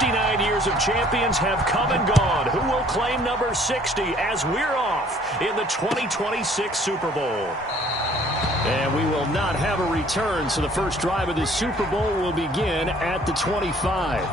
59 years of champions have come and gone. Who will claim number 60 as we're off in the 2026 Super Bowl? And we will not have a return, so the first drive of the Super Bowl will begin at the 25.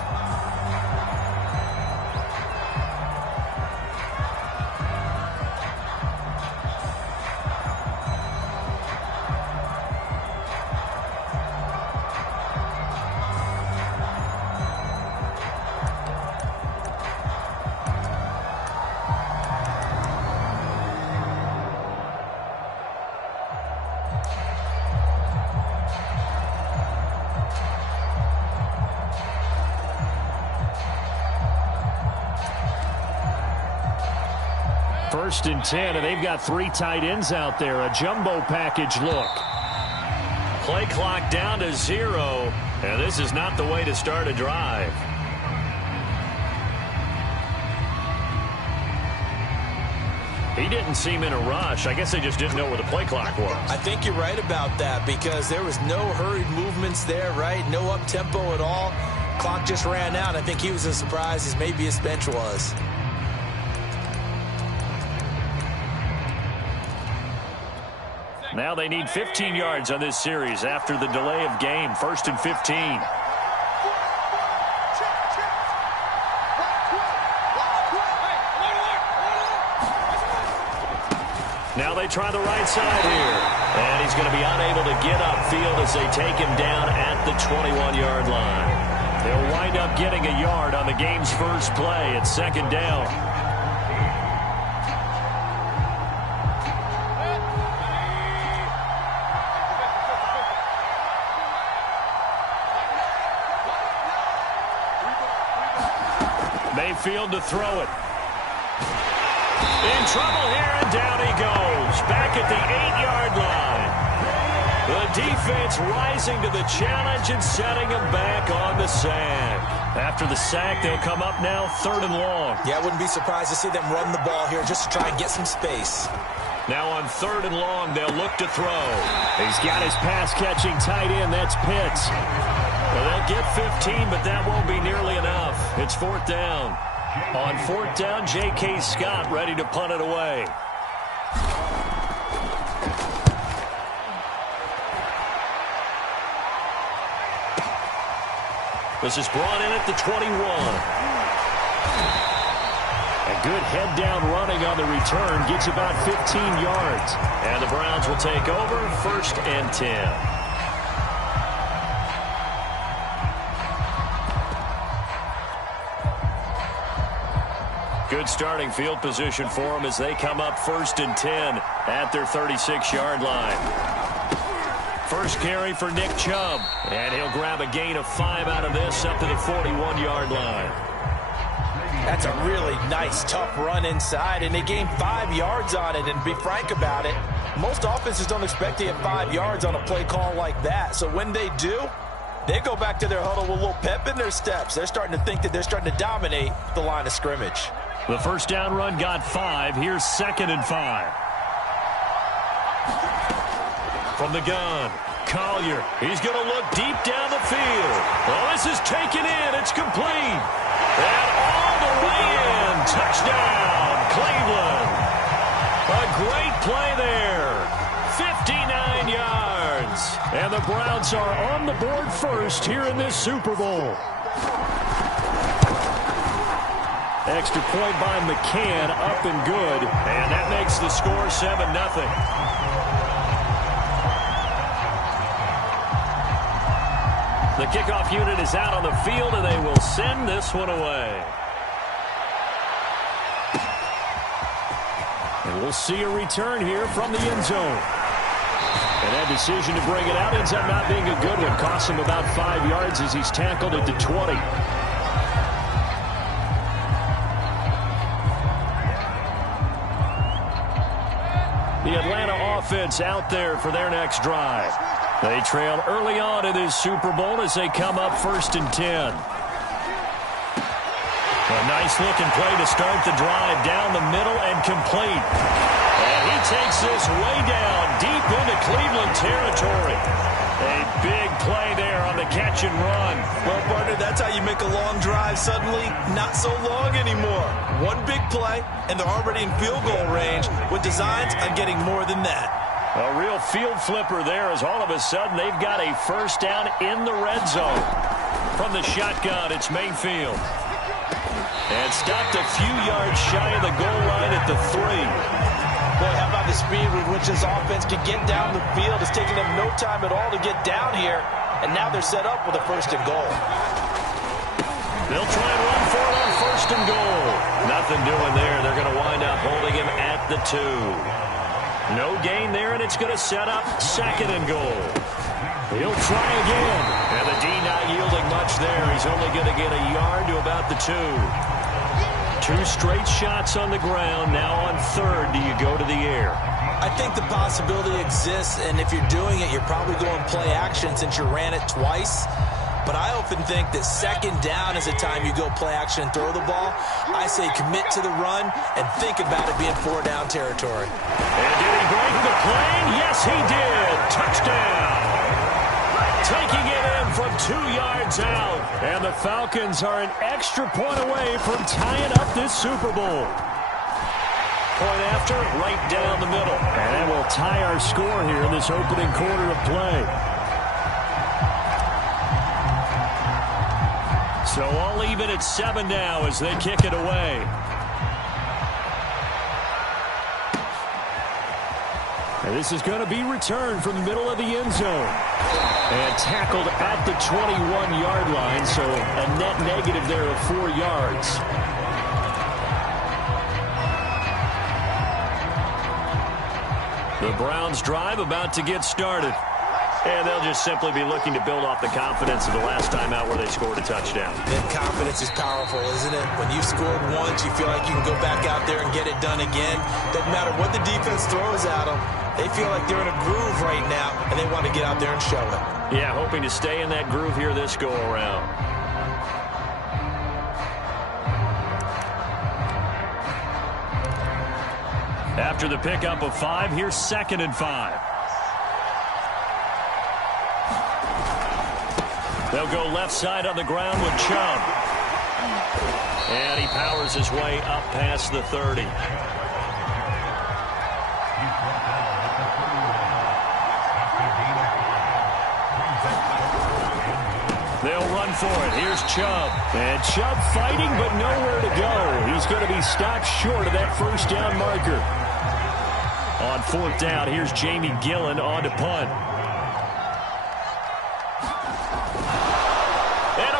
First and 10, and they've got 3 tight ends out there. A jumbo package look. Play clock down to 0, and this is not the way to start a drive. He didn't seem in a rush. I guess they just didn't know where the play clock was. I think you're right about that because there was no hurried movements there, right? No up-tempo at all. Clock just ran out. I think he was as surprised as maybe his bench was. Now they need 15 yards on this series after the delay of game. First and 15. Now they try the right side here. And he's going to be unable to get upfield as they take him down at the 21-yard line. They'll wind up getting a yard on the game's first play. It's second down. Mayfield to throw it. In trouble here, and down he goes. Back at the 8-yard line. The defense rising to the challenge and setting him back on the sack. After the sack, they'll come up now 3rd and long. Yeah, I wouldn't be surprised to see them run the ball here just to try and get some space. Now on 3rd and long, they'll look to throw. He's got his pass-catching tight end. That's Pitts. Well, they'll get 15, but that won't be nearly enough. It's 4th down. On 4th down, J.K. Scott ready to punt it away. This is brought in at the 21. A good head-down running on the return gets about 15 yards. And the Browns will take over 1st and 10. Good starting field position for them as they come up 1st and 10 at their 36-yard line. First carry for Nick Chubb, and he'll grab a gain of 5 out of this up to the 41-yard line. That's a really nice, tough run inside, and they gained 5 yards on it. And to be frank about it, most offenses don't expect to get 5 yards on a play call like that. So when they do, they go back to their huddle with a little pep in their steps. They're starting to think that they're starting to dominate the line of scrimmage. The first down run got 5. Here's 2nd and 5. From the gun, Collier. He's going to look deep down the field. Well, this is taken in. It's complete. And all the way in. Touchdown, Cleveland. A great play there. 59 yards. And the Browns are on the board first here in this Super Bowl. Extra point by McCann, up and good. And that makes the score 7-0. The kickoff unit is out on the field, and they will send this one away. And we'll see a return here from the end zone. And that decision to bring it out ends up not being a good one. Costs him about 5 yards as he's tackled at the 20. The Atlanta offense out there for their next drive. They trail early on in this Super Bowl as they come up 1st and 10. A nice-looking play to start the drive down the middle and complete. And he takes this way down deep into Cleveland territory. A big play there on the catch and run. Well, partner, that's how you make a long drive suddenly not so long anymore. One big play, and they're already in field goal range with designs on getting more than that. A real field flipper there as all of a sudden they've got a first down in the red zone. From the shotgun, it's Mayfield. And stopped a few yards shy of the goal line at the 3. Boy, how about the speed with which this offense can get down the field? It's taken them no time at all to get down here, and now they're set up with a first and goal. They'll try and run for it on first and goal. Nothing doing there. They're going to wind up holding him at the 2. No gain there, and it's going to set up second and goal. He'll try again. And the D not yielding much there. He's only going to get a yard to about the 2. 2 straight shots on the ground. Now on third, do you go to the air? I think the possibility exists, and if you're doing it, you're probably going play action since you ran it twice. But I often think that second down is the time you go play action and throw the ball. I say commit to the run and think about it being 4-down territory. And did he break the plane? Yes, he did. Touchdown. Taking it in from 2 yards out. And the Falcons are an extra point away from tying up this Super Bowl. Point after, right down the middle. And that will tie our score here in this opening quarter of play. So all even at 7 now as they kick it away. And this is going to be returned from the middle of the end zone. And tackled at the 21-yard line, so a net negative there of 4 yards. The Browns drive about to get started. And they'll just simply be looking to build off the confidence of the last time out where they scored a touchdown. Then confidence is powerful, isn't it? When you've scored once, you feel like you can go back out there and get it done again. Doesn't matter what the defense throws at them. They feel like they're in a groove right now, and they want to get out there and show it. Yeah, hoping to stay in that groove here this go-around. After the pickup of 5, here's 2nd and 5. They'll go left side on the ground with Chubb. And he powers his way up past the 30. They'll run for it. Here's Chubb. And Chubb fighting, but nowhere to go. He's going to be stopped short of that first down marker. On 4th down, here's Jamie Gillen on to punt.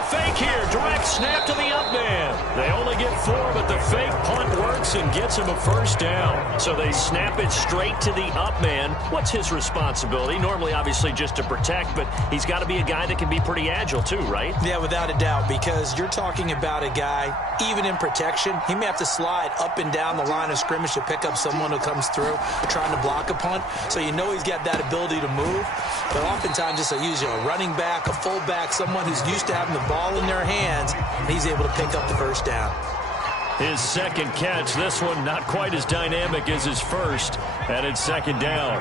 Fake here, direct snap to the up man. They only get 4, but the fake punt works and gets him a first down. So they snap it straight to the up man. What's his responsibility? Normally, obviously, just to protect, but he's got to be a guy that can be pretty agile too, right? Yeah, without a doubt, because you're talking about a guy, even in protection, he may have to slide up and down the line of scrimmage to pick up someone who comes through trying to block a punt. So you know he's got that ability to move. But oftentimes, just usually a running back, a fullback, someone who's used to having the ball in their hands, and he's able to pick up the first down. His second catch, this one not quite as dynamic as his first, and it's 2nd down.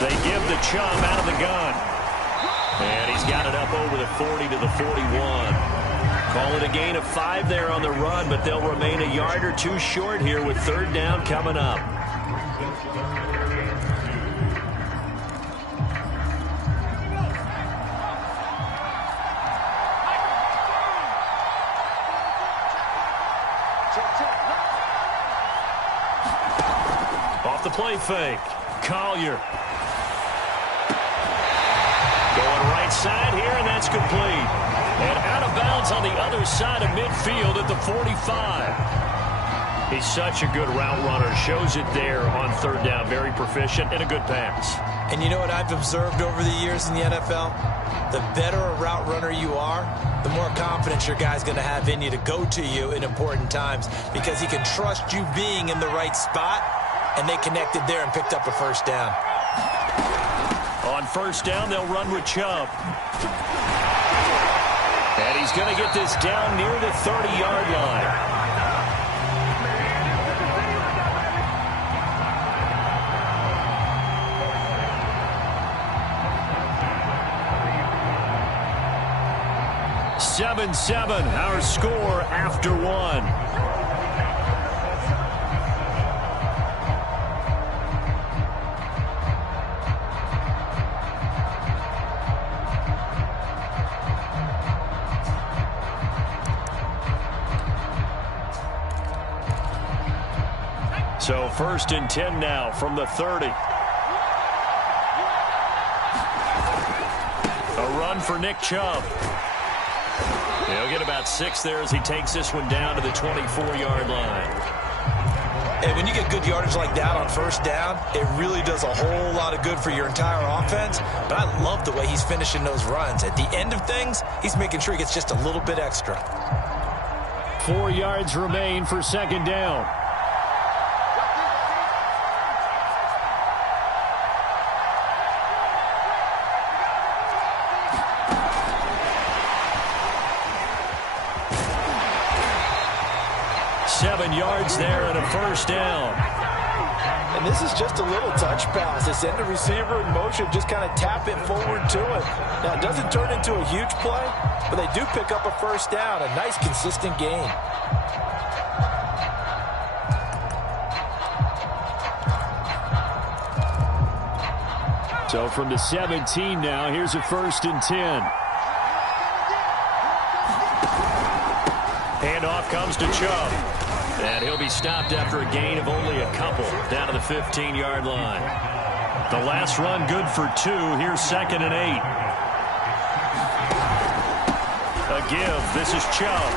They give the Chubb out of the gun. And he's got it up over the 40 to the 41. Call it a gain of 5 there on the run, but they'll remain a yard or 2 short here with 3rd down coming up. Off the play fake. Collier. Going right side here, and that's complete. And out of bounds on the other side of midfield at the 45. He's such a good route runner. Shows it there on 3rd down. Very proficient and a good pass. And you know what I've observed over the years in the NFL? The better a route runner you are, the more confidence your guy's going to have in you to go to you in important times because he can trust you being in the right spot, and they connected there and picked up a first down. On 1st down, they'll run with Chubb. And he's going to get this down near the 30-yard line. 7-7, our score after one. So 1st and 10 now from the 30. A run for Nick Chubb. He'll get about 6 there as he takes this one down to the 24-yard line. And when you get good yardage like that on 1st down, it really does a whole lot of good for your entire offense. But I love the way he's finishing those runs. At the end of things, he's making sure he gets just a little bit extra. 4 yards remain for 2nd down. Yards there and a 1st down. And this is just a little touch pass. They send the receiver in motion, just kind of tap it forward to it. Now, it doesn't turn into a huge play, but they do pick up a 1st down. A nice, consistent gain. So from the 17 now, here's a 1st and 10. Handoff comes to Chubb. And he'll be stopped after a gain of only a couple down to the 15-yard line. The last run good for 2. Here's 2nd and 8. A give. This is Chubb.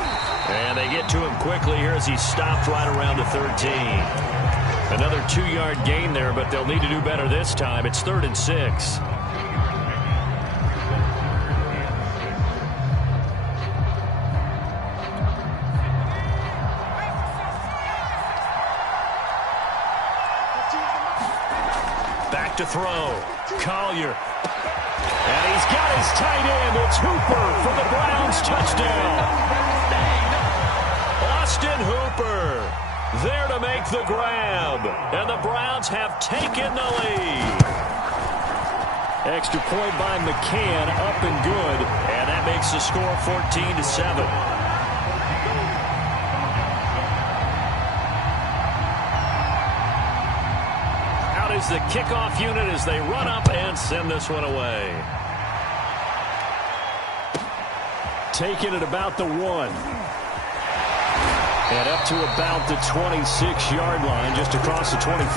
And they get to him quickly here as he's stopped right around the 13. Another 2-yard gain there, but they'll need to do better this time. It's 3rd and 6. To throw. Collier. And he's got his tight end. It's Hooper for the Browns. Touchdown. Austin Hooper there to make the grab. And the Browns have taken the lead. Extra point by McCann, up and good. And that makes the score 14-7. The kickoff unit as they run up and send this one away. Taking it about the 1. And up to about the 26-yard line, just across the 25.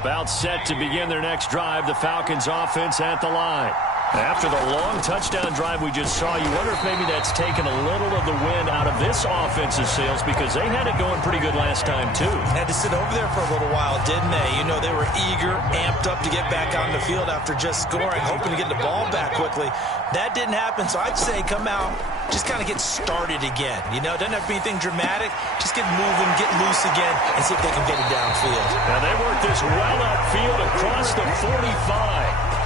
About set to begin their next drive, the Falcons offense at the line. After the long touchdown drive we just saw, you wonder if maybe that's taken a little of the wind out of this offensive sails because they had it going pretty good last time, too. Had to sit over there for a little while, didn't they? You know, they were eager, amped up to get back on the field after just scoring, hoping to get the ball back quickly. That didn't happen, so I'd say come out, just kind of get started again. You know, doesn't have to be anything dramatic. Just get moving, get loose again, and see if they can get it downfield. Now, they worked this well upfield across the 45.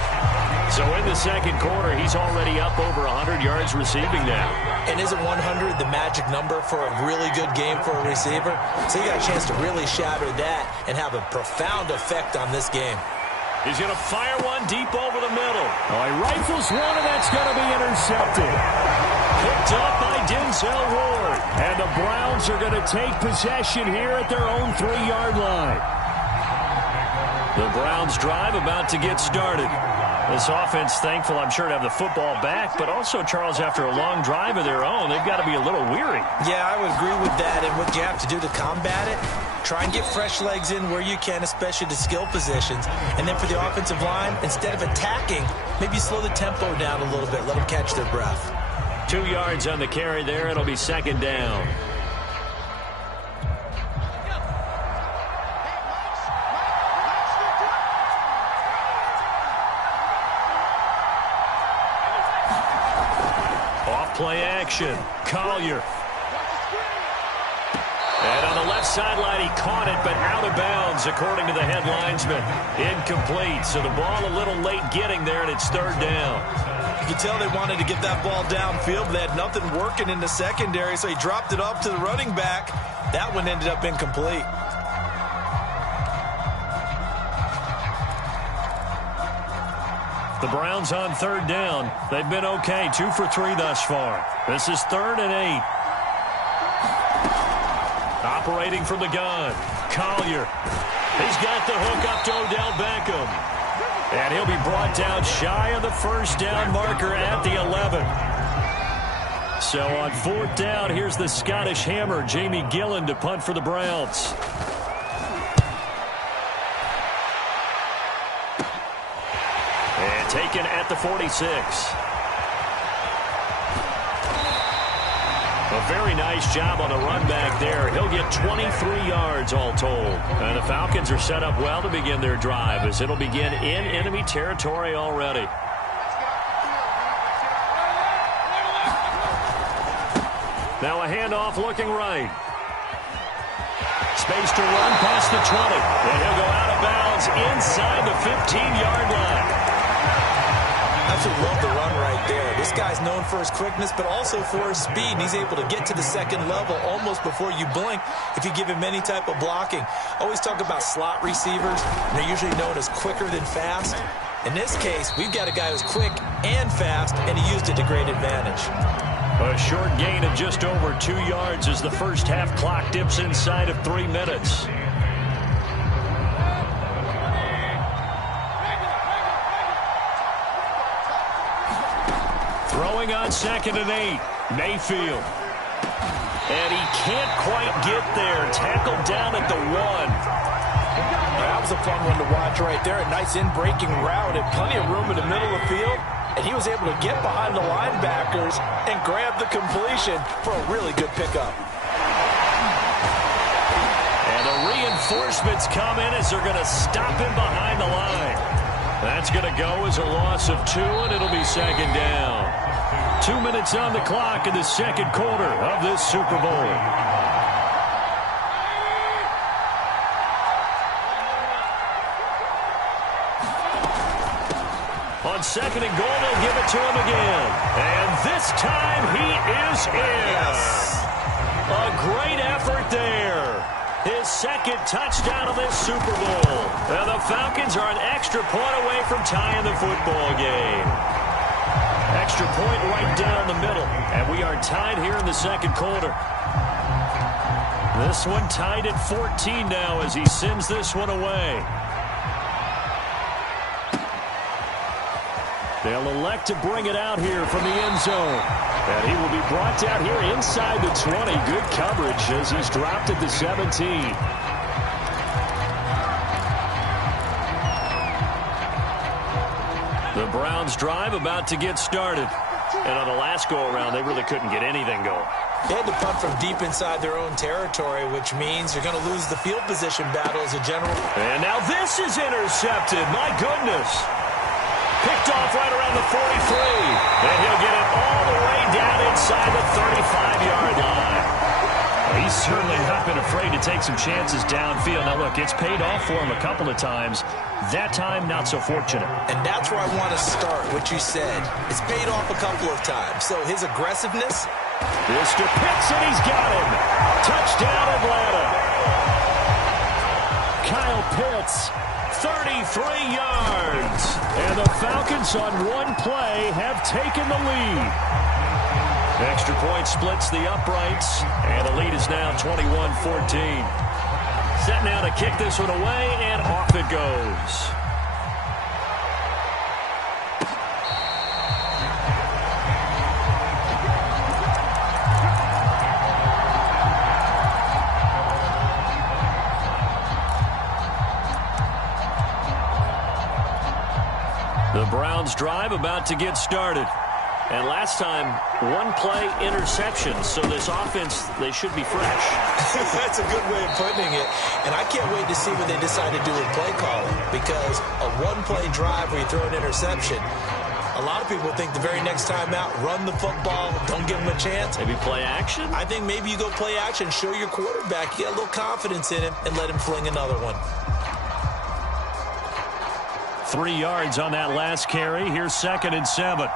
So in the 2nd quarter, he's already up over 100 yards receiving now. And isn't 100 the magic number for a really good game for a receiver? So you got a chance to really shatter that and have a profound effect on this game. He's going to fire one deep over the middle. Oh, he rifles one, and that's going to be intercepted. Picked up by Denzel Ward. And the Browns are going to take possession here at their own 3-yard line. The Browns drive about to get started. This offense, thankful, I'm sure, to have the football back, but also, Charles, after a long drive of their own, they've got to be a little weary. Yeah, I would agree with that, and what you have to do to combat it, try and get fresh legs in where you can, especially to skill positions. And then for the offensive line, instead of attacking, maybe slow the tempo down a little bit, let them catch their breath. 2 yards on the carry there. It'll be 2nd down. Play action. Collier. And on the left sideline, he caught it, but out of bounds, according to the head linesman. Incomplete. So the ball a little late getting there, and it's 3rd down. You can tell they wanted to get that ball downfield, but they had nothing working in the secondary, so he dropped it off to the running back. That one ended up incomplete. The Browns on third down. They've been okay, 2 for 3 thus far. This is 3rd and 8. Operating from the gun, Collier. He's got the hook up to Odell Beckham. And he'll be brought down shy of the first down marker at the 11. So on 4th down, here's the Scottish Hammer, Jamie Gillan, to punt for the Browns. And taken at the 46. A very nice job on the run back there. He'll get 23 yards all told. And the Falcons are set up well to begin their drive as it'll begin in enemy territory already. Now a handoff looking right. Space to run past the 20. And he'll go out of bounds inside the 15-yard line. Absolutely love the run right there. This guy's known for his quickness, but also for his speed. And he's able to get to the second level almost before you blink if you give him any type of blocking. Always talk about slot receivers. And they're usually known as quicker than fast. In this case, we've got a guy who's quick and fast, and he used it to great advantage. A short gain of just over 2 yards as the first half clock dips inside of 3 minutes. Throwing on 2nd and 8, Mayfield. And he can't quite get there. Tackled down at the 1. That was a fun one to watch right there. A nice in-breaking route and plenty of room in the middle of the field. And he was able to get behind the linebackers and grab the completion for a really good pickup. And the reinforcements come in as they're going to stop him behind the line. That's going to go as a loss of 2, and it'll be 2nd down. 2 minutes on the clock in the second quarter of this Super Bowl. On 2nd and goal, they'll give it to him again. And this time he is in. Yes. A great effort there. His 2nd touchdown of this Super Bowl. And the Falcons are an extra point away from tying the football game. Extra point right down the middle. And we are tied here in the second quarter. This one tied at 14 now as he sends this one away. They'll elect to bring it out here from the end zone. And he will be brought down here inside the 20. Good coverage as he's dropped at the 17. The Browns drive about to get started. And on the last go-around, they really couldn't get anything going. They had to punt from deep inside their own territory, which means you're going to lose the field position battle as a general. And now this is intercepted. My goodness. Picked off right around the 43. And he'll get it all the way down inside the 35-yard line. He's certainly not been afraid to take some chances downfield. Now, look, it's paid off for him a couple of times. That time, not so fortunate. And that's where I want to start, what you said. It's paid off a couple of times. So his aggressiveness. This to Pitts, and he's got him. Touchdown, Atlanta. Kyle Pitts, 33 yards. And the Falcons on one play have taken the lead. Extra point splits the uprights, and the lead is now 21-14. Set now to kick this one away, and off it goes. The Browns drive about to get started. And last time, one play interception. So this offense, they should be fresh. That's a good way of putting it. And I can't wait to see what they decide to do with play calling. Because a one-play drive where you throw an interception, a lot of people think the very next time out, run the football, don't give them a chance. Maybe play action? I think maybe you go play action, show your quarterback, get a little confidence in him, and let him fling another one. 3 yards on that last carry. Here's 2nd and 7.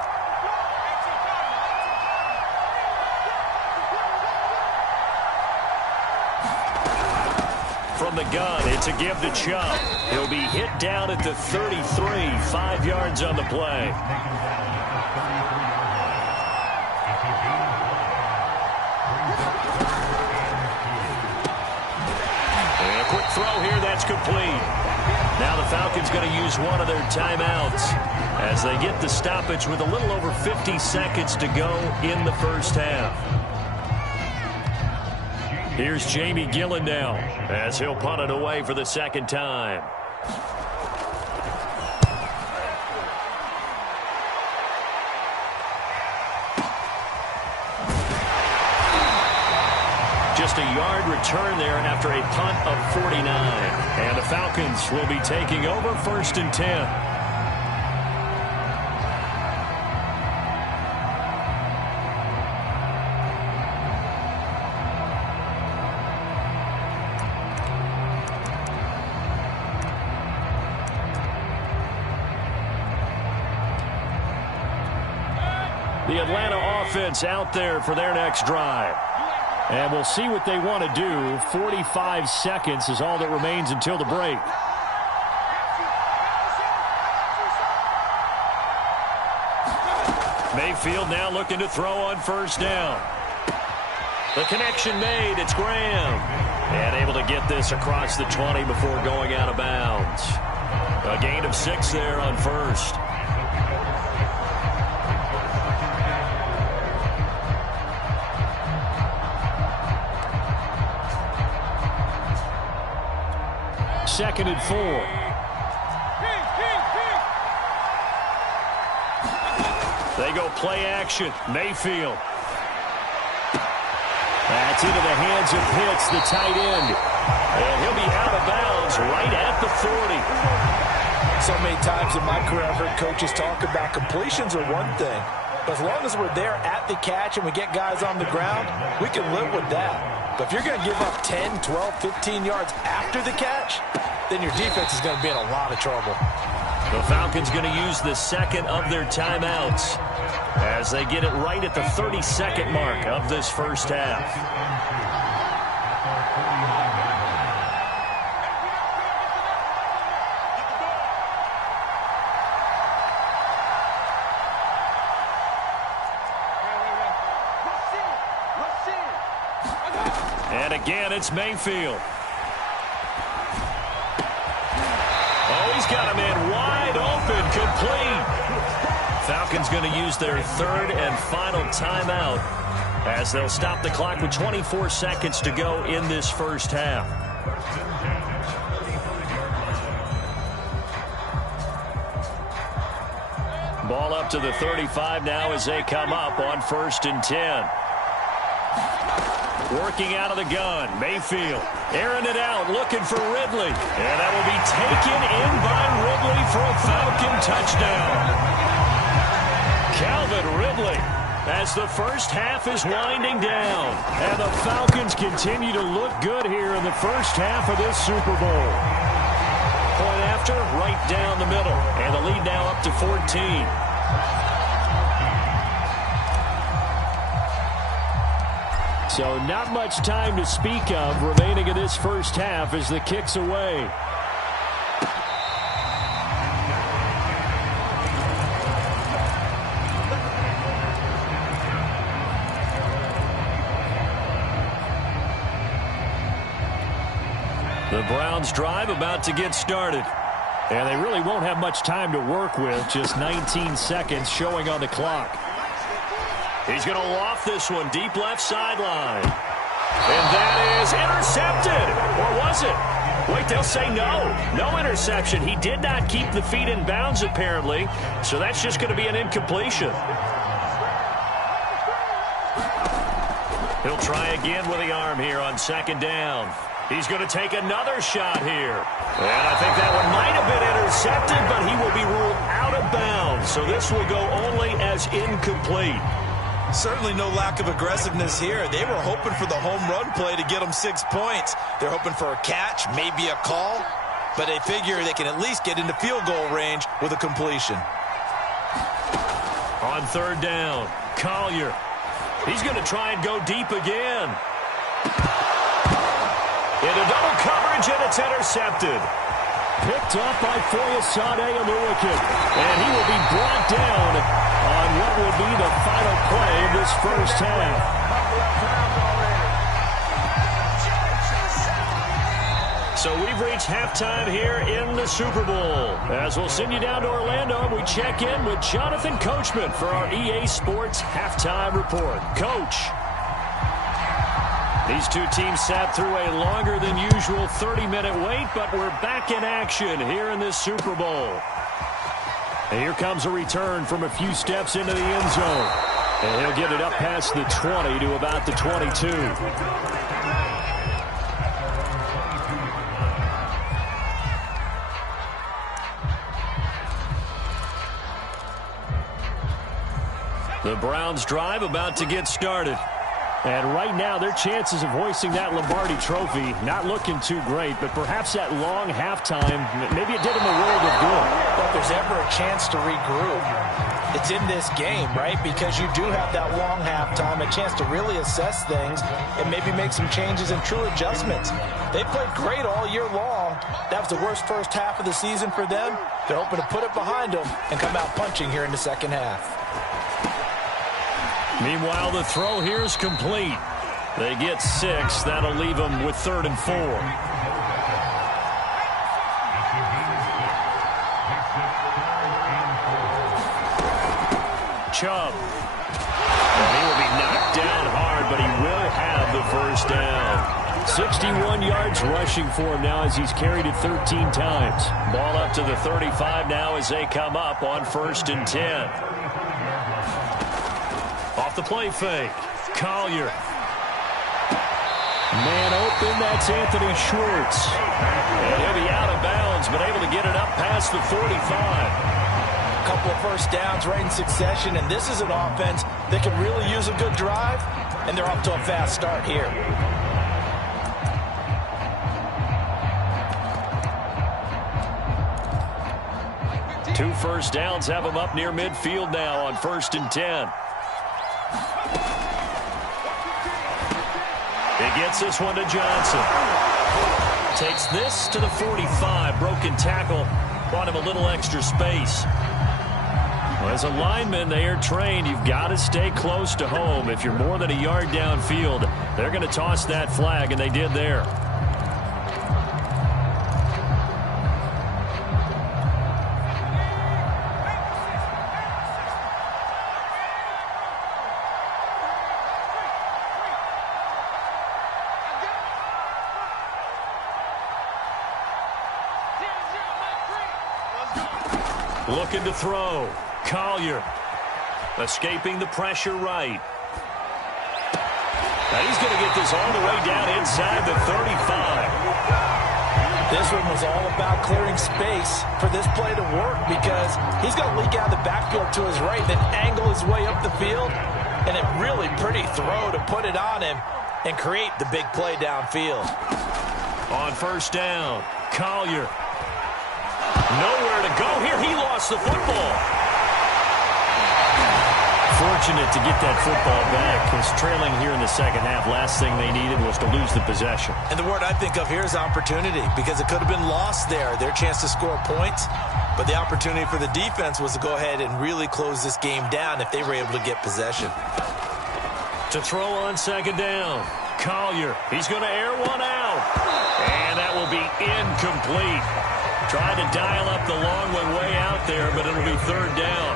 from the gun. It's a give to Chubb. He'll be hit down at the 33, 5 yards on the play. And a quick throw here, that's complete. Now the Falcons going to use one of their timeouts as they get the stoppage with a little over 50 seconds to go in the first half. Here's Jamie Gillen now as he'll punt it away for the second time. Just a yard return there after a punt of 49. And the Falcons will be taking over 1st and 10. The Atlanta offense out there for their next drive. And we'll see what they want to do. 45 seconds is all that remains until the break. Mayfield now looking to throw on 1st down. The connection made. It's Graham. And able to get this across the 20 before going out of bounds. A gain of 6 there on 1st. Second and 4. They go play action. Mayfield. That's into the hands of Pitts, the tight end. And he'll be out of bounds right at the 40. So many times in my career I've heard coaches talk about completions are one thing. But as long as we're there at the catch and we get guys on the ground, we can live with that. But if you're going to give up 10, 12, 15 yards after the catch, then your defense is going to be in a lot of trouble. The Falcons going to use the second of their timeouts as they get it right at the 32nd mark of this first half. And again, it's Mayfield. Oh, he's got a man wide open, complete. Falcons going to use their third and final timeout as they'll stop the clock with 24 seconds to go in this first half. Ball up to the 35 now as they come up on 1st and 10. Working out of the gun, Mayfield airing it out, looking for Ridley. And that will be taken in by Ridley for a Falcon touchdown. Calvin Ridley as the first half is winding down. And the Falcons continue to look good here in the first half of this Super Bowl. Point after, right down the middle. And the lead now up to 14. So not much time to speak of remaining in this first half as the kick's away. The Browns drive about to get started. And they really won't have much time to work with, just 19 seconds showing on the clock. He's going to loft this one deep left sideline. And that is intercepted. Or was it? Wait, they'll say no. No interception. He did not keep the feet in bounds, apparently. So that's just going to be an incompletion. He'll try again with the arm here on 2nd down. He's going to take another shot here. And I think that one might have been intercepted, but he will be ruled out of bounds. So this will go only as incomplete. Certainly no lack of aggressiveness here. They were hoping for the home run play to get them 6 points. They're hoping for a catch, maybe a call, but they figure they can at least get into field goal range with a completion. On 3rd down, Collier. He's going to try and go deep again. Into double coverage, range, and it's intercepted. Picked up by Foyesade Oluokun. And he will be brought down on what will be the final play of this first half. So we've reached halftime here in the Super Bowl. As we'll send you down to Orlando, we check in with Jonathan Coachman for our EA Sports Halftime Report. Coach. These two teams sat through a longer than usual 30-minute wait, but we're back in action here in this Super Bowl. And here comes a return from a few steps into the end zone. And he'll get it up past the 20 to about the 22. The Browns drive about to get started. And right now, their chances of hoisting that Lombardi trophy not looking too great, but perhaps that long halftime, maybe it did them a world of good. But if there's ever a chance to regroup, it's in this game, right? Because you do have that long halftime, a chance to really assess things and maybe make some changes and true adjustments. They played great all year long. That was the worst first half of the season for them. They're hoping to put it behind them and come out punching here in the second half. Meanwhile, the throw here is complete. They get 6. That'll leave them with 3rd and 4. Chubb. And he will be knocked down hard, but he will have the first down. 61 yards rushing for him now as he's carried it 13 times. Ball up to the 35 now as they come up on 1st and 10. Off the play fake. Collier. Man open, that's Anthony Schwartz. And he'll be out of bounds, but able to get it up past the 45. A couple of first downs right in succession, and this is an offense that could really use a good drive, and they're off to a fast start here. Two first downs have them up near midfield now on 1st and 10. He gets this one to Johnson. Takes this to the 45. Broken tackle. Brought him a little extra space. Well, as a lineman, they are trained. You've got to stay close to home. If you're more than a yard downfield, they're going to toss that flag, and they did there. Looking to throw. Collier. Escaping the pressure right. Now he's going to get this all the way down inside the 35. This one was all about clearing space for this play to work because he's going to leak out the backfield to his right, then angle his way up the field, and a really pretty throw to put it on him and create the big play downfield. On 1st down, Collier. Nowhere to go here. He lost the football. Fortunate to get that football back. Was trailing here in the second half. Last thing they needed was to lose the possession. And the word I think of here is opportunity because it could have been lost there. Their chance to score points. But the opportunity for the defense was to go ahead and really close this game down if they were able to get possession. To throw on 2nd down. Collier. He's going to air one out. And that will be incomplete. Trying to dial up the long one way out there, but it'll be 3rd down.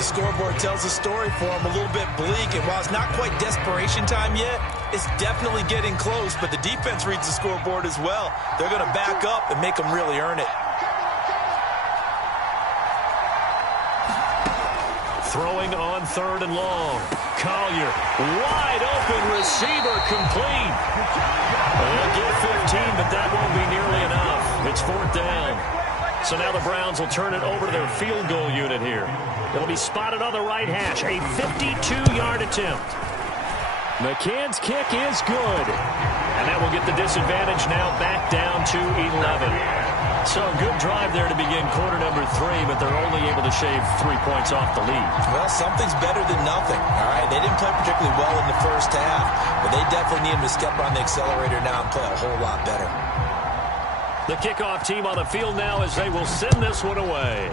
The scoreboard tells a story for him, a little bit bleak, and while it's not quite desperation time yet, it's definitely getting close, but the defense reads the scoreboard as well. They're going to back up and make them really earn it. Throwing on 3rd and long. Collier, wide open receiver, complete. They'll get 15, but that won't be nearly enough. It's 4th down. So now the Browns will turn it over to their field goal unit here. It'll be spotted on the right hash. A 52-yard attempt. McCann's kick is good. And that will get the disadvantage now back down to 11. So good drive there to begin quarter number 3, but they're only able to shave 3 points off the lead. Well, something's better than nothing. All right, they didn't play particularly well in the first half, but they definitely need them to step on the accelerator now and play a whole lot better. The kickoff team on the field now as they will send this one away.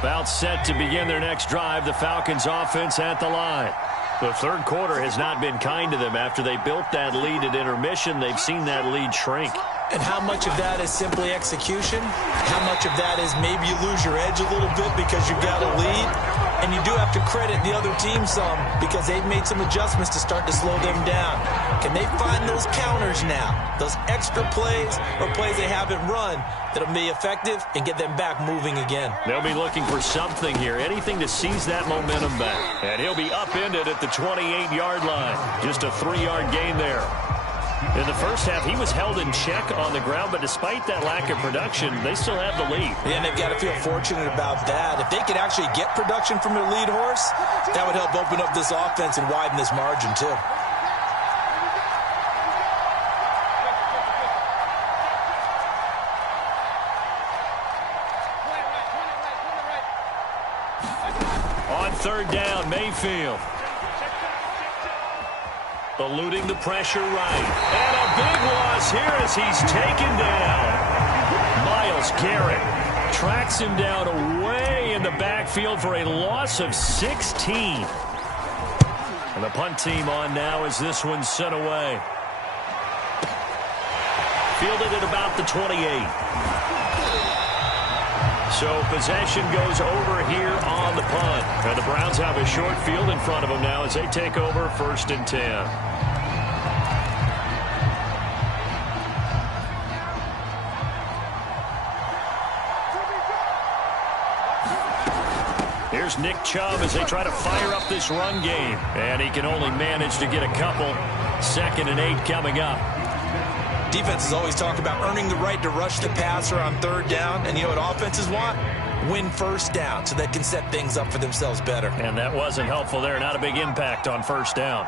About set to begin their next drive, the Falcons offense at the line. The third quarter has not been kind to them. After they built that lead at intermission, they've seen that lead shrink. And how much of that is simply execution? How much of that is maybe you lose your edge a little bit because you've got a lead? And you do have to credit the other team some because they've made some adjustments to start to slow them down. Can they find those counters now, those extra plays or plays they haven't run that'll be effective and get them back moving again? They'll be looking for something here, anything to seize that momentum back. And he'll be upended at the 28-yard line. Just a 3-yard gain there. In the first half, he was held in check on the ground, but despite that lack of production, they still have the lead. And they've got to feel fortunate about that. If they could actually get production from their lead horse, that would help open up this offense and widen this margin too. On third down, Mayfield. Eluding the pressure right. And a big loss here as he's taken down. Myles Garrett tracks him down away in the backfield for a loss of 16. And the punt team on now as this one's sent away. Fielded at about the 28. So possession goes over here on the punt. And the Browns have a short field in front of them now as they take over 1st and 10. Here's Nick Chubb as they try to fire up this run game. And he can only manage to get a couple. 2nd and 8 coming up. Defenses always talk about earning the right to rush the passer on 3rd down. And you know what offenses want? Win 1st down so they can set things up for themselves better. And that wasn't helpful there. Not a big impact on 1st down.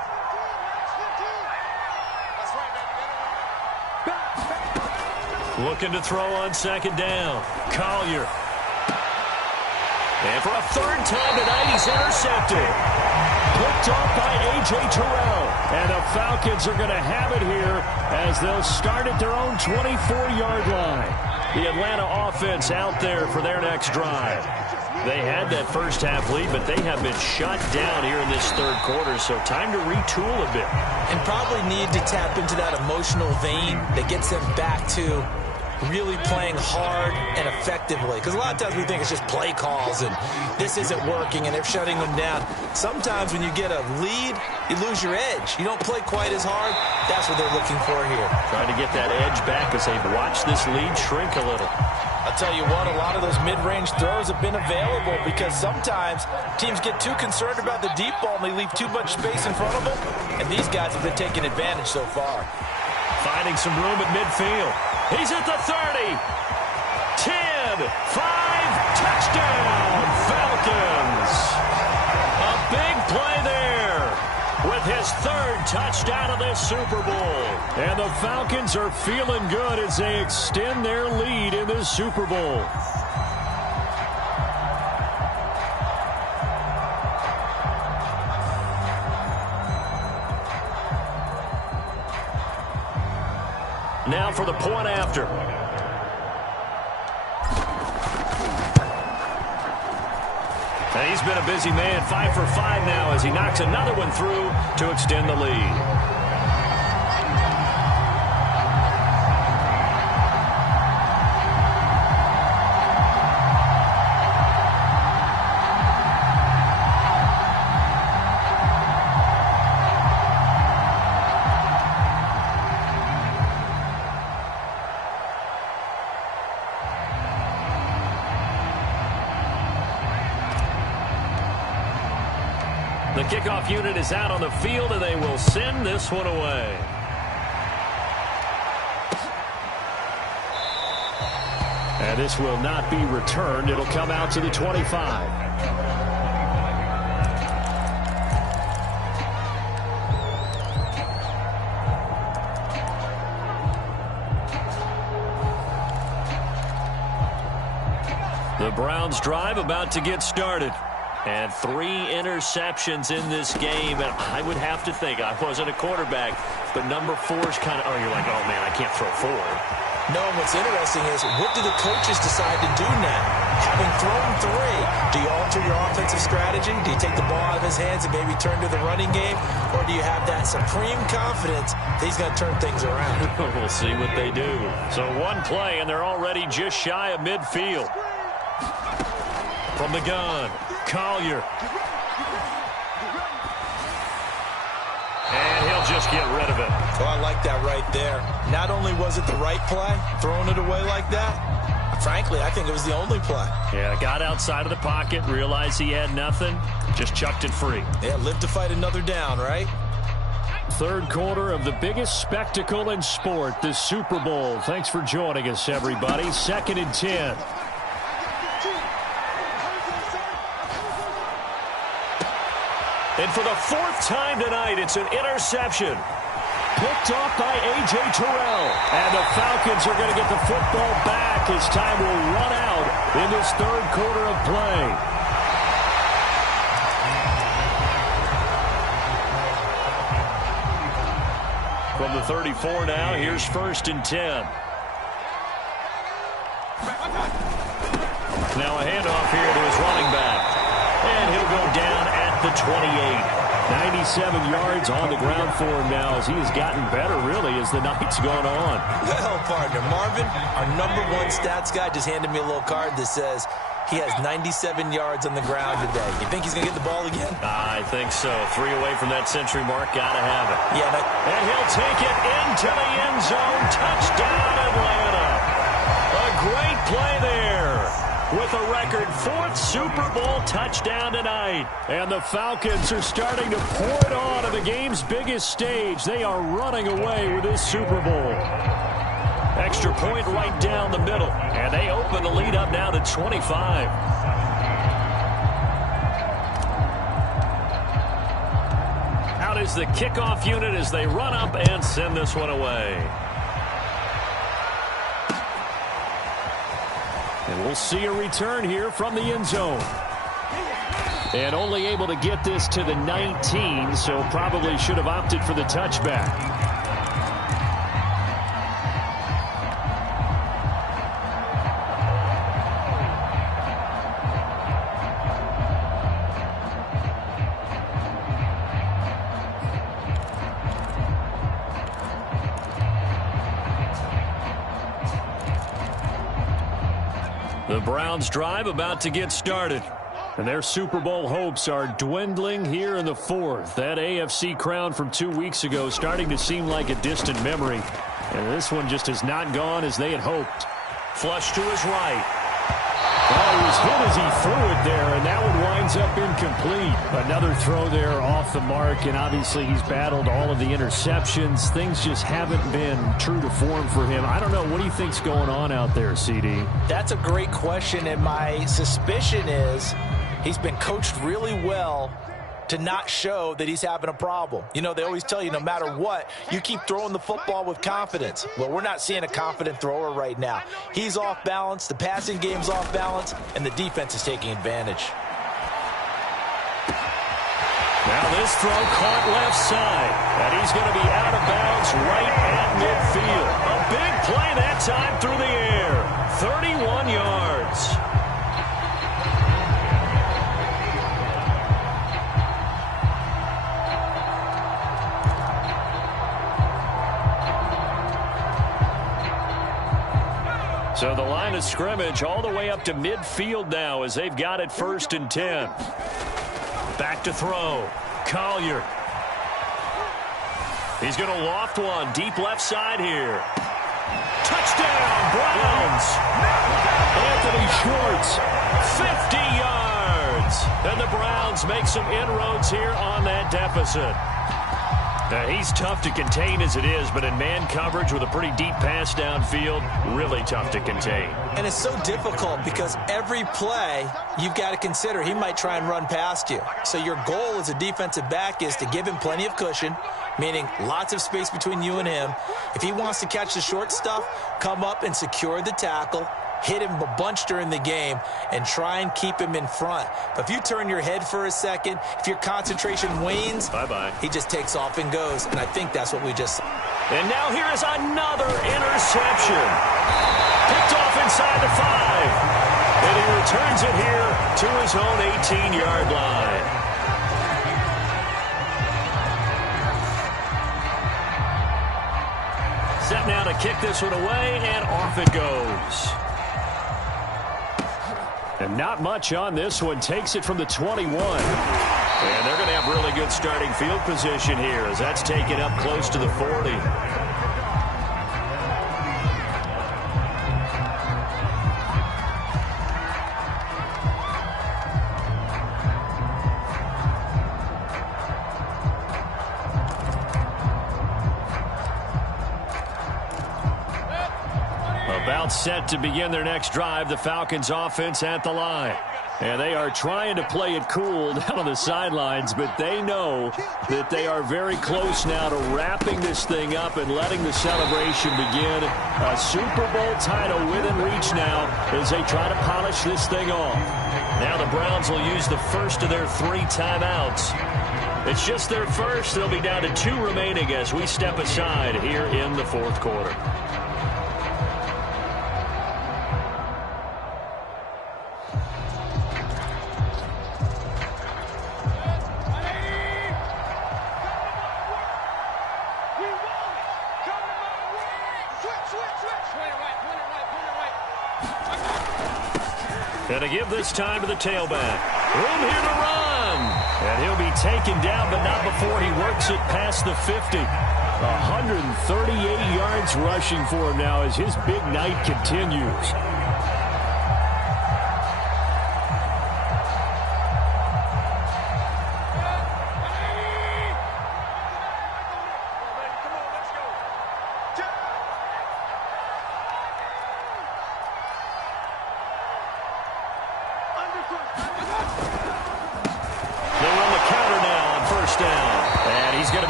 Looking to throw on 2nd down. Collier. And for a 3rd time tonight, he's intercepted. Picked off by A.J. Terrell. And the Falcons are going to have it here as they'll start at their own 24-yard line. The Atlanta offense out there for their next drive. They had that first half lead, but they have been shut down here in this 3rd quarter, so time to retool a bit. And probably need to tap into that emotional vein that gets them back to really playing hard and effectively. Because a lot of times we think it's just play calls and this isn't working and they're shutting them down. Sometimes when you get a lead, you lose your edge. You don't play quite as hard. That's what they're looking for here. Trying to get that edge back as they've watched this lead shrink a little. I'll tell you what, a lot of those mid-range throws have been available because sometimes teams get too concerned about the deep ball and they leave too much space in front of them. And these guys have been taking advantage so far. Finding some room at midfield. He's at the 30. 10, 5, touchdown, Falcons. A big play there with his 3rd touchdown of this Super Bowl. And the Falcons are feeling good as they extend their lead in this Super Bowl. Now for the point after. And he's been a busy man, 5 for 5 now as he knocks another one through to extend the lead. The kickoff unit is out on the field, and they will send this one away. And this will not be returned. It'll come out to the 25. The Browns drive about to get started. And 3 interceptions in this game. And I would have to think, I wasn't a quarterback, but number 4 is kind of, you're like, oh, man, I can't throw 4. No, and what's interesting is, what do the coaches decide to do now? Having thrown 3, do you alter your offensive strategy? Do you take the ball out of his hands and maybe turn to the running game? Or do you have that supreme confidence that he's going to turn things around? We'll see what they do. So 1 play, and they're already just shy of midfield. From the gun, Collier. And he'll just get rid of it. Oh, I like that right there. Not only was it the right play, throwing it away like that, frankly, I think it was the only play. Yeah, got outside of the pocket, realized he had nothing, just chucked it free. Yeah, live to fight another down, right? Third quarter of the biggest spectacle in sport, the Super Bowl. Thanks for joining us, everybody. 2nd and 10. And for the 4th time tonight, it's an interception. Picked off by A.J. Terrell. And the Falcons are going to get the football back as time will run out in this third quarter of play. From the 34 now, here's 1st and 10. Now a handoff here to his running back. And he'll go down at the 28. 97 yards on the ground for him now as he has gotten better, really, as the night's gone on. Well, partner, Marvin, our #1 stats guy just handed me a little card that says he has 97 yards on the ground today. You think he's going to get the ball again? I think so. 3 away from that century mark. Got to have it. Yeah, and he'll take it into the end zone. Touchdown, Atlanta. A great play there. With a record 4th Super Bowl touchdown tonight. And the Falcons are starting to pour it on the game's biggest stage. They are running away with this Super Bowl. Extra point right down the middle. And they open the lead up now to 25. Out is the kickoff unit as they run up and send this one away. And we'll see a return here from the end zone. And only able to get this to the 19, so probably should have opted for the touchback. The Browns drive about to get started. And their Super Bowl hopes are dwindling here in the 4th. That AFC crown from 2 weeks ago starting to seem like a distant memory. And this one just has not gone as they had hoped. Flush to his right. Well, he was hit as he threw it there, and that one winds up incomplete. Another throw there off the mark, and obviously he's battled all of the interceptions. Things just haven't been true to form for him. I don't know. What do you think's going on out there, CD? That's a great question, and my suspicion is he's been coached really well to not show that he's having a problem. You know, they always tell you no matter what, you keep throwing the football with confidence. Well, we're not seeing a confident thrower right now. He's off balance, the passing game's off balance, and the defense is taking advantage. Now this throw caught left side, and he's going to be out of bounds right at midfield. A big play that time through the air. 31 yards. So the line of scrimmage all the way up to midfield now as they've got it 1st and 10. Back to throw. Collier. He's going to loft one deep left side here. Touchdown, Browns. Anthony Schwartz. 50 yards. And the Browns make some inroads here on that deficit. Now, he's tough to contain as it is, but in man coverage with a pretty deep pass downfield, really tough to contain. And it's so difficult because every play you've got to consider he might try and run past you. So your goal as a defensive back is to give him plenty of cushion, meaning lots of space between you and him. If he wants to catch the short stuff, come up and secure the tackle, hit him a bunch during the game, and try and keep him in front. But if you turn your head for a second, if your concentration wanes, he just takes off and goes. And I think that's what we just saw. And now here is another interception. Picked off inside the 5. And he returns it here to his own 18-yard line. Set now to kick this one away, and off it goes. And not much on this one. Takes it from the 21. And they're going to have really good starting field position here as that's taken up close to the 40. About set to begin their next drive, the Falcons offense at the line. And they are trying to play it cool down on the sidelines, but they know that they are very close now to wrapping this thing up and letting the celebration begin. A Super Bowl title within reach now as they try to polish this thing off. Now the Browns will use the first of their 3 timeouts. It's just their first. They'll be down to 2 remaining as we step aside here in the 4th quarter. Going to give this time to the tailback. Room here to run. And he'll be taken down, but not before he works it past the 50. 138 yards rushing for him now as his big night continues.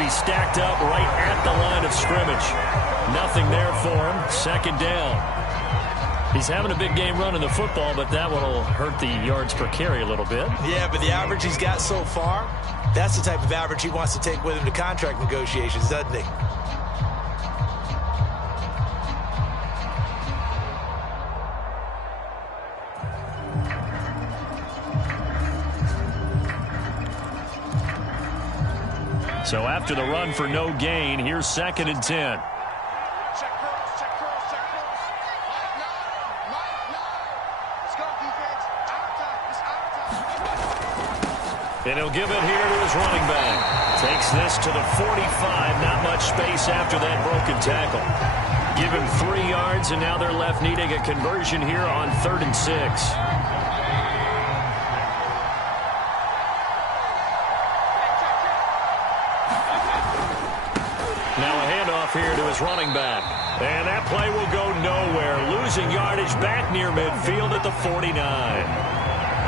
Stacked up right at the line of scrimmage. Nothing there for him. 2nd down. He's having a big game running the football, but that one will hurt the yards per carry a little bit. Yeah, but the average he's got so far, that's the type of average he wants to take with him to contract negotiations, doesn't he? So after the run for no gain, here's 2nd and 10. And he'll give it here to his running back. Takes this to the 45. Not much space after that broken tackle. Give him 3 yards, and now they're left needing a conversion here on 3rd and 6. Here to his running back. And that play will go nowhere. Losing yardage back near midfield at the 49.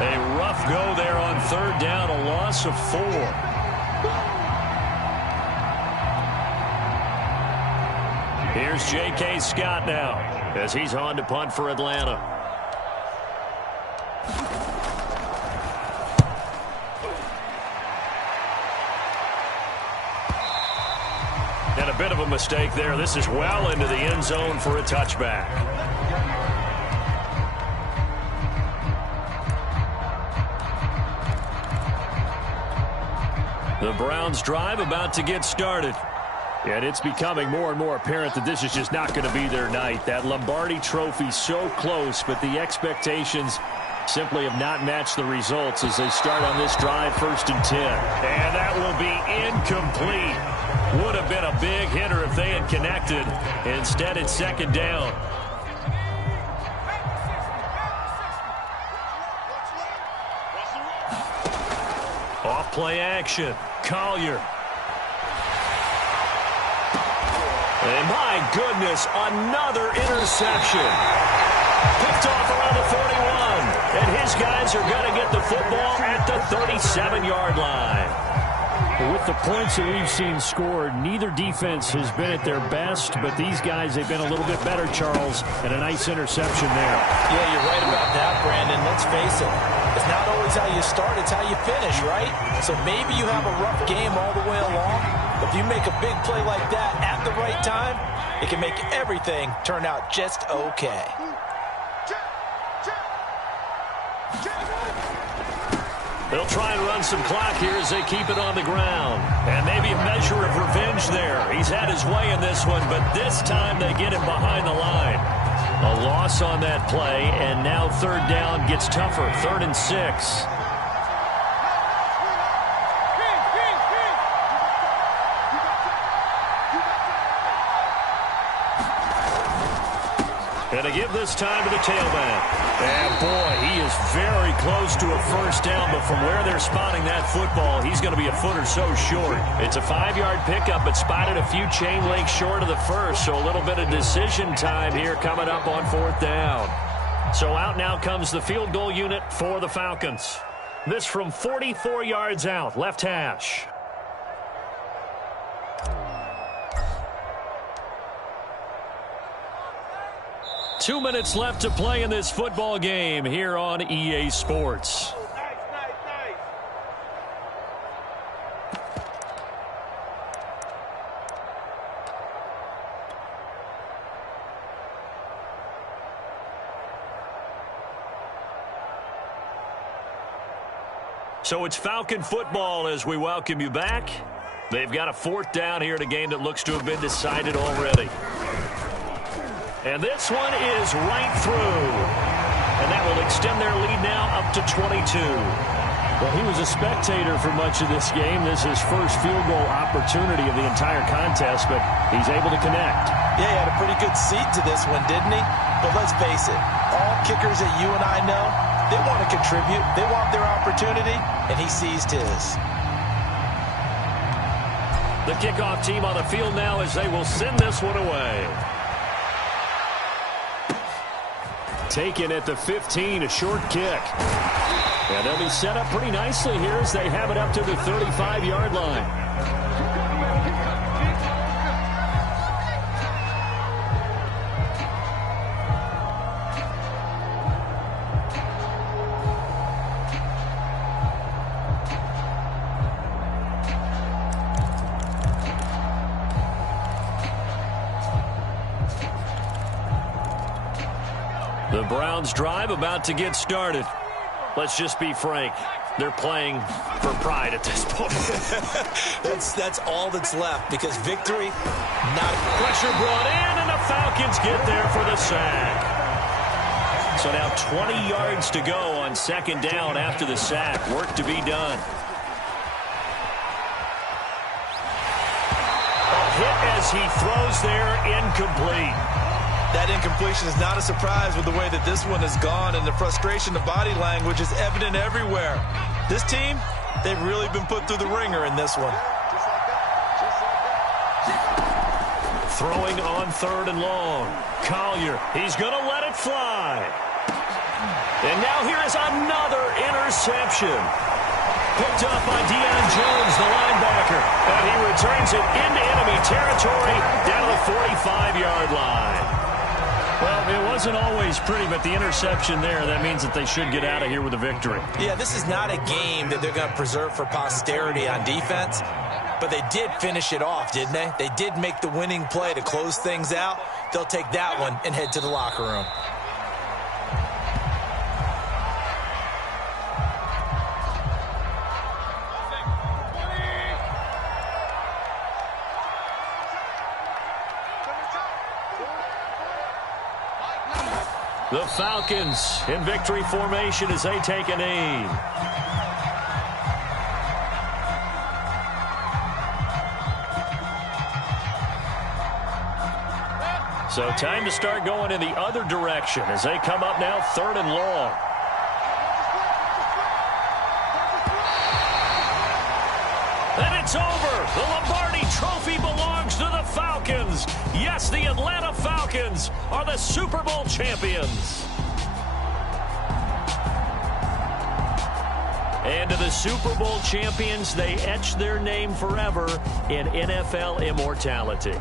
A rough go there on 3rd down, a loss of 4. Here's J.K. Scott now as he's on to punt for Atlanta. And a bit of a mistake there. This is well into the end zone for a touchback. The Browns drive about to get started. And it's becoming more and more apparent that this is just not going to be their night. That Lombardi trophy so close, but the expectations simply have not matched the results as they start on this drive, 1st and 10. And that will be incomplete. Would have been a big hitter if they had connected. Instead, it's 2nd down. Off play action. Collier. And my goodness, another interception. Picked off around the 41. And his guys are going to get the football at the 37-yard line. With the points that we've seen scored, neither defense has been at their best, but these guys, they've been a little bit better, Charles, and a nice interception there. Yeah, you're right about that, Brandon. Let's face it. It's not always how you start, it's how you finish, right? So maybe you have a rough game all the way along, but if you make a big play like that at the right time, it can make everything turn out just okay. They'll try and run some clock here as they keep it on the ground. And maybe a measure of revenge there. He's had his way in this one, but this time they get him behind the line. A loss on that play, and now third down gets tougher. 3rd and 6. And to give this time to the tailback. And boy, he is very close to a first down, but from where they're spotting that football, he's going to be a foot or so short. It's a 5-yard pickup, but spotted a few chain links short of the first, so a little bit of decision time here coming up on 4th down. So out now comes the field goal unit for the Falcons. This from 44 yards out, left hash. Two minutes left to play in this football game here on EA Sports. So it's Falcon football as we welcome you back. They've got a 4th down here in a game that looks to have been decided already. And this one is right through. And that will extend their lead now up to 22. Well, he was a spectator for much of this game. This is his first field goal opportunity of the entire contest, but he's able to connect. Yeah, he had a pretty good seat to this one, didn't he? But let's face it, all kickers that you and I know, they want to contribute. They want their opportunity, and he seized his. The kickoff team on the field now as they will send this one away. Taken at the 15, a short kick. And they'll be set up pretty nicely here as they have it up to the 35-yard line. The Browns drive about to get started. Let's just be frank. They're playing for pride at this point. That's all that's left because victory, not pressure brought in, and the Falcons get there for the sack. So now 20 yards to go on 2nd down after the sack. Work to be done. A hit as he throws there, incomplete. That incompletion is not a surprise with the way that this one has gone, and the frustration, the body language is evident everywhere. This team, they've really been put through the ringer in this one. Throwing on 3rd and long. Collier, he's going to let it fly. And now here is another interception. Picked up by Deion Jones, the linebacker. And he returns it into enemy territory down to the 45-yard line. Well, it wasn't always pretty, but the interception there, that means that they should get out of here with a victory. Yeah, this is not a game that they're going to preserve for posterity on defense, but they did finish it off, didn't they? They did make the winning play to close things out. They'll take that one and head to the locker room. The Falcons in victory formation as they take a knee. So time to start going in the other direction as they come up now 3rd and long. And it's over. The Lombardi Trophy belongs to the Falcons. Yes, the Atlanta Falcons are the Super Bowl champions. And to the Super Bowl champions, they etch their name forever in NFL immortality.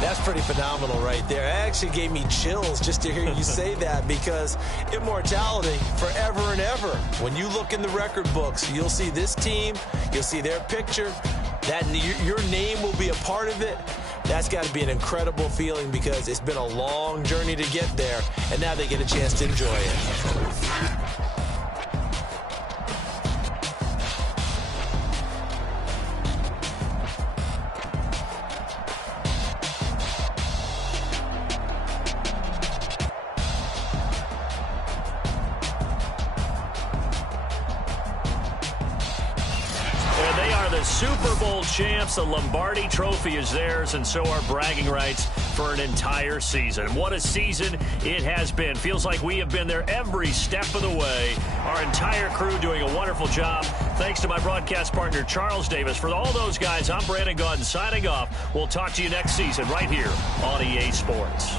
That's pretty phenomenal right there. It actually gave me chills just to hear you say that, because immortality forever and ever. When you look in the record books, you'll see this team, you'll see their picture, that your name will be a part of it. That's got to be an incredible feeling, because it's been a long journey to get there, and now they get a chance to enjoy it. Super Bowl champs. The Lombardi Trophy is theirs, and so are bragging rights for an entire season. What a season it has been. Feels like we have been there every step of the way. Our entire crew doing a wonderful job. Thanks to my broadcast partner, Charles Davis. For all those guys, I'm Brandon Gaudin signing off. We'll talk to you next season right here on EA Sports.